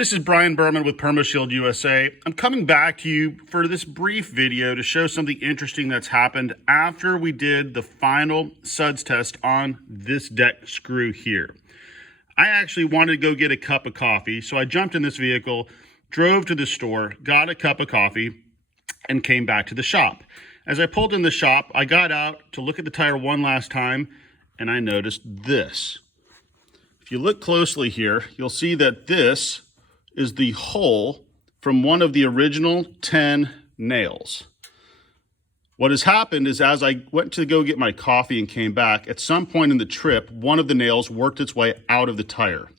This is Brian Berman with Permashield USA. I'm coming back to you for this brief video to show something interesting that's happened after we did the final suds test on this deck screw here. I actually wanted to go get a cup of coffee, so I jumped in this vehicle, drove to the store, got a cup of coffee, and came back to the shop. As I pulled in the shop, I got out to look at the tire one last time, and I noticed this. If you look closely here, you'll see that this is the hole from one of the original 10 nails. What has happened is as I went to go get my coffee and came back, at some point in the trip, one of the nails worked its way out of the tire.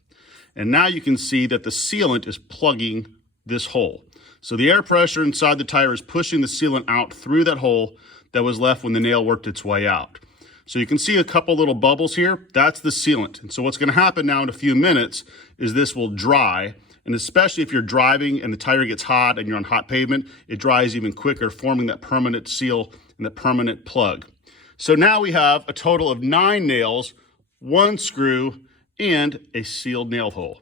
And now you can see that the sealant is plugging this hole. So the air pressure inside the tire is pushing the sealant out through that hole that was left when the nail worked its way out. So you can see a couple little bubbles here. That's the sealant. And so what's going to happen now in a few minutes is this will dry. And especially if you're driving and the tire gets hot and you're on hot pavement, it dries even quicker, forming that permanent seal and that permanent plug. So now we have a total of 9 nails, 1 screw, and a sealed nail hole.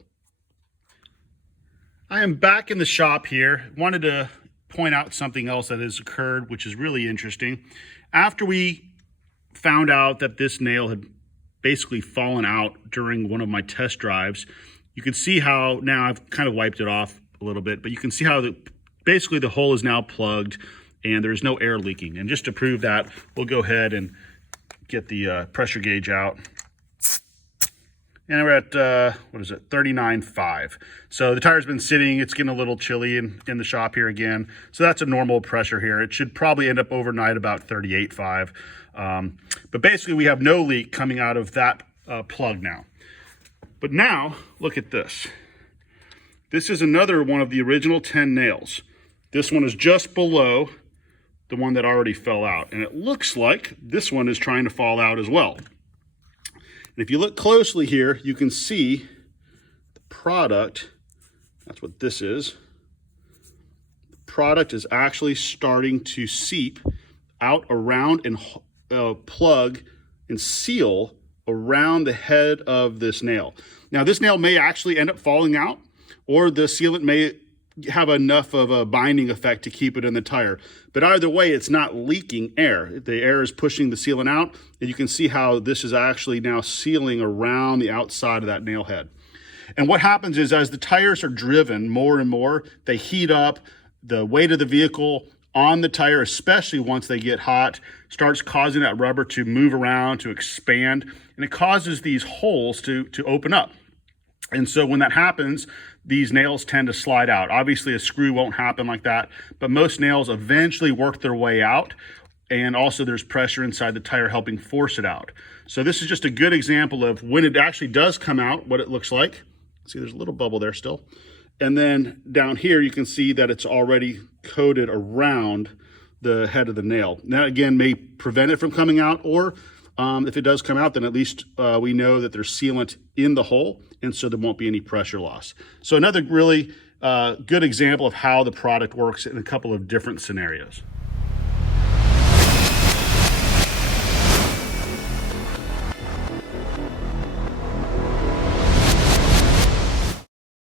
I am back in the shop here. Wanted to point out something else that has occurred, which is really interesting. After we found out that this nail had basically fallen out during one of my test drives, you can see how now I've kind of wiped it off a little bit, but you can see how basically the hole is now plugged and there's no air leaking. And just to prove that, we'll go ahead and get the pressure gauge out. And we're at, 39.5. So the tire's been sitting, it's getting a little chilly in the shop here again. So that's a normal pressure here. It should probably end up overnight about 38.5. But basically we have no leak coming out of that plug now. But now, look at this. This is another one of the original 10 nails. This one is just below the one that already fell out. And it looks like this one is trying to fall out as well. And if you look closely here, you can see the product. That's what this is. The product is actually starting to seep out around and plug and seal around the head of this nail. Now this nail may actually end up falling out, or the sealant may have enough of a binding effect to keep it in the tire. But either way, it's not leaking air. The air is pushing the sealant out, and you can see how this is actually now sealing around the outside of that nail head. And what happens is as the tires are driven more and more, they heat up. The weight of the vehicle on the tire, especially once they get hot, starts causing that rubber to move around, to expand, and it causes these holes to open up. And so when that happens, these nails tend to slide out. Obviously, a screw won't happen like that, but most nails eventually work their way out, and also there's pressure inside the tire helping force it out. So this is just a good example of when it actually does come out, what it looks like. See, there's a little bubble there still. And then down here, you can see that it's already coated around the head of the nail. That again may prevent it from coming out, or if it does come out, then at least we know that there's sealant in the hole, and so there won't be any pressure loss. So another really good example of how the product works in a couple of different scenarios.